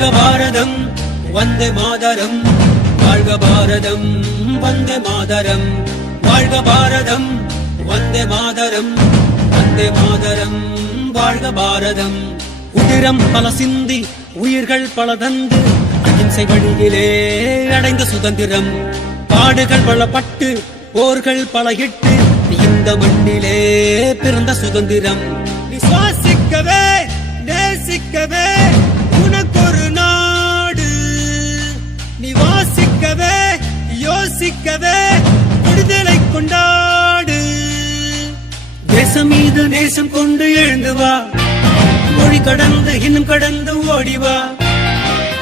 வாழ்க பாரதம் வந்தே மாதரம், வாழ்க பாரதம் வந்தே மாதரம், வாழ்க பாரதம் வந்தே மாதரம், வந்தே மாதரம் வாழ்க பாரதம். உதிரம் பல சிந்தி உயிர்கள் பல தந்து அகிம்சை வழியிலே அடைந்த சுதந்திரம், பாடுகள் பலப்பட்டு போர்கள் பல இட்டு இந்த மண்ணிலே பிறந்த சுதந்திரம். சுவாசிக்கவே நேசிக்கவே உனக்கொரு நாடு, நீ வாசிக்கவே யோசிக்கவே விடுதலை கொண்டாடு. தேசம் மீது நேசம் கொண்டு எழுந்து வா, மொழி கடந்து இன்னும் கடந்து ஓடிவா.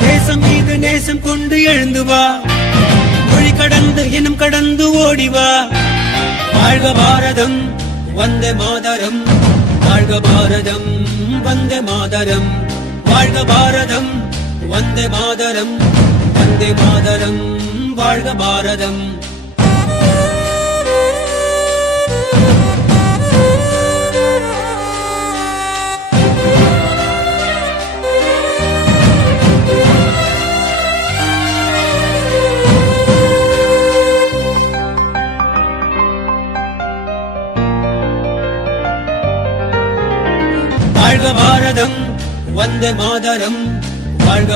தேசம் மீது நேசம் கொண்டு எழுந்து வா, மொழி கடந்து இன்னும் கடந்து ஓடிவா. வாழ்க பாரதம் வந்தே மாதரம், வாழ்க பாரதம் வந்தே மாதரம், வாழ்க பாரதம் வந்தே மாதரம், வந்தே மாதரம் வாழ்க பாரதம். வாழ்க பாரதம் வந்தே மாதரம், வாழ்க